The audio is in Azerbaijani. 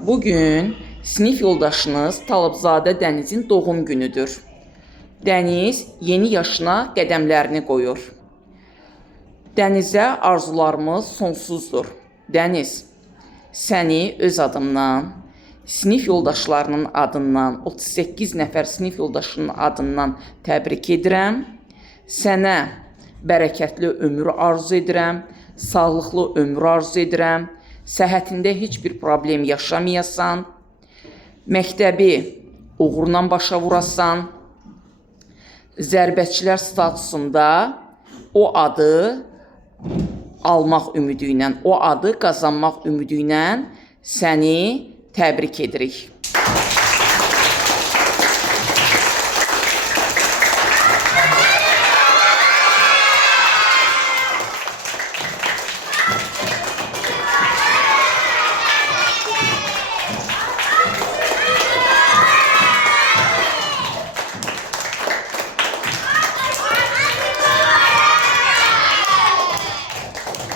Bugün sinif yoldaşınız Talıbzadə Dənizin doğum günüdür. Dəniz yeni yaşına qədəmlərini qoyur. Dənizə arzularımız sonsuzdur. Dəniz, səni öz adımdan, sinif yoldaşlarının adından, 38 nəfər sinif yoldaşının adından təbrik edirəm. Sənə bərəkətli ömür arzu edirəm, sağlıqlı ömür arzu edirəm. Səhhətində heç bir problem yaşamayasan, məktəbi uğurla başa vurasan, zərbəçilər statusunda o adı almaq ümidi ilə, o adı qazanmaq ümidi ilə səni təbrik edirik.